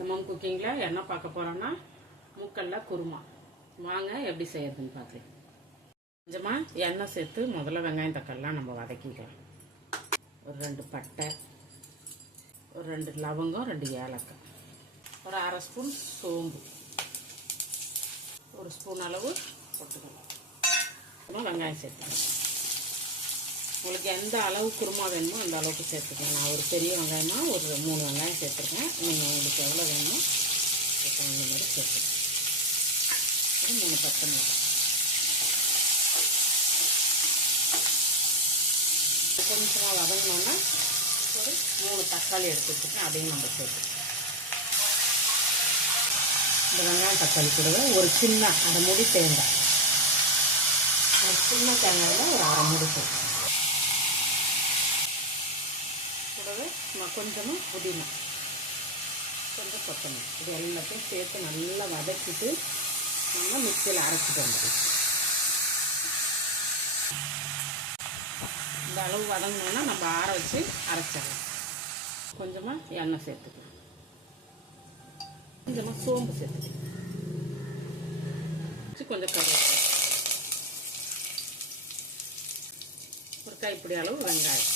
MM குக்கிங்கில் என்ன பார்க்க போகிறோன்னா மூக்கல்ல குருமா. வாங்க எப்படி செய்யறதுன்னு பார்க்கலாம். கொஞ்சமாக எண்ணெய் சேர்த்து முதல்ல வெங்காயம் தக்காளிலாம் நம்ம வதக்கிக்கலாம். ஒரு 2 பட்டை, ஒரு 2 லவங்கம், 2 ஏலக்காய், ஒரு அரை ஸ்பூன் சோம்பு, ஒரு ஸ்பூன் அளவு போட்டுக்கலாம். வெங்காயம் சேர்த்துக்கலாம். உங்களுக்கு எந்த அளவு குருமா வேணுமோ அந்த அளவுக்கு சேர்த்துக்கலாம். நான் ஒரு பெரிய வெங்காயமாக ஒரு 3 வெங்காயம் சேர்த்துருக்கேன். நீங்கள் உங்களுக்கு எவ்வளோ வேணுமோ அந்த மாதிரி சேர்த்துக்கேன். ஒரு 3 பச்சை மிளகாய். கொஞ்சமாக வதங்கினோன்னா ஒரு 3 தக்காளி எடுத்து வச்சுருக்கேன். அதையும் நம்ம சேர்த்துக்கோம். இந்த வெங்காயம் தக்காளி கூடவே ஒரு சின்ன அரை மூடி தேங்காய், ஒரு சின்ன தேங்காயில் ஒரு அரை மூடி சேர்த்துக்கோம். கூடவே கொஞ்சமாக புதினா, கொஞ்சம் கொத்தமல்லி, இது எல்லாத்தையும் சேர்த்து நல்லா வதக்கிட்டு நம்ம மிக்சியில் அரைச்சிட்டு வந்துடுவோம். இந்த அளவு வதங்கினோன்னா நம்ம ஆற வச்சு அரைச்சிடலாம். கொஞ்சமாக எண்ணெய் சேர்த்துக்கலாம். கொஞ்சமாக சோம்பு சேர்த்துக்கலாம். கொஞ்சம் கருவேப்பிலை, ஒரு கைப்பிடி அளவு வெங்காயம்,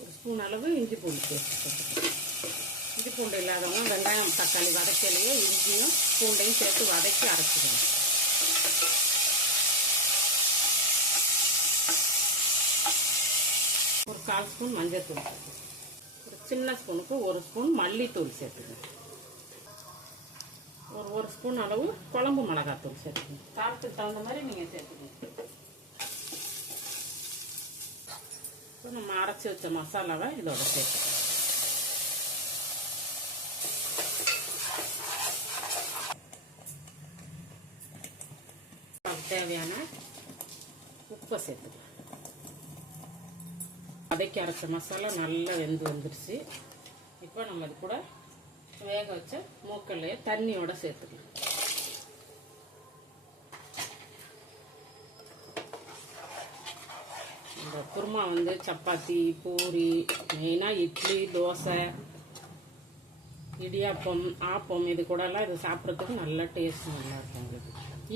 ஒரு ஸ்பூன் அளவு இஞ்சி பூண்டு பேஸ்ட் சேர்த்துக்கலாம். இஞ்சி பூண்டு இல்லாதவங்க வெங்காயம் தக்காளி வதக்கலையே இஞ்சியும் பூண்டையும் சேர்த்து வதக்கி அரைச்சிக்கணும். ஒரு 1/4 ஸ்பூன் மஞ்சள் தூள், ஒரு சின்ன ஸ்பூனுக்கு 1 ஸ்பூன் மல்லித்தூள் சேர்த்துக்கணும். ஒரு ஸ்பூன் அளவு குழம்பு மிளகாத்தூள் சேர்த்துக்கணும். காரத்துக்கு தகுந்த மாதிரி நீங்கள் சேர்த்துக்கணும். இப்போ நம்ம அரைச்சி வச்ச மசாலாவை இதோட சேர்த்துக்கணும். தேவையான உப்பை சேர்த்துக்கலாம். வதக்கி அரைச்ச மசாலா நல்லா வெந்து வந்துடுச்சு. இப்போ நம்ம இது கூட வேக வச்ச மூக்கல்லையே தண்ணியோட சேர்த்துக்கலாம். இந்த குருமா வந்து சப்பாத்தி, பூரி, மெயினாக இட்லி, தோசை, இடியாப்பம், ஆப்பம் இது கூடலாம் இது சாப்பிட்றதுக்கு நல்ல டேஸ்ட் நல்லா இருக்கும். உங்களுக்கு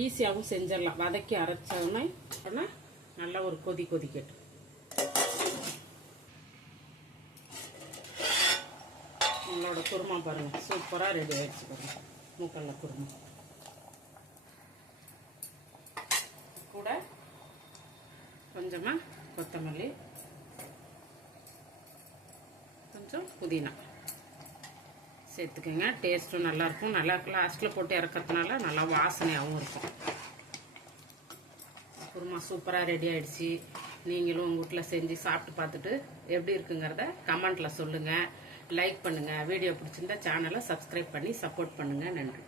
ஈஸியாகவும் செஞ்சிடலாம். வதக்கி அரைச்சோன்னா ஆனால் நல்லா ஒரு கொதிக்கட்டும். உங்களோட குருமா பாருங்கள், சூப்பராக ரெடி ஆகிடுச்சு பாருங்கள். மூக்கல்ல குருமா கூட கொஞ்சமாக கொத்தமல்லி, கொஞ்சம் புதினா சேர்த்துக்கோங்க. டேஸ்ட்டும் நல்லாயிருக்கும். நல்லா லாஸ்ட்டில் போட்டு இறக்கிறதுனால நல்லா வாசனையாகவும் இருக்கும். குருமா சூப்பராக ரெடி ஆகிடுச்சு. நீங்களும் உங்கள் வீட்டில் செஞ்சு சாப்பிட்டு பார்த்துட்டு எப்படி இருக்குங்கிறத கமெண்ட்டில் சொல்லுங்கள். லைக் பண்ணுங்கள். வீடியோ பிடிச்சிருந்தா சேனலை சப்ஸ்கிரைப் பண்ணி சப்போர்ட் பண்ணுங்கள். நன்றி.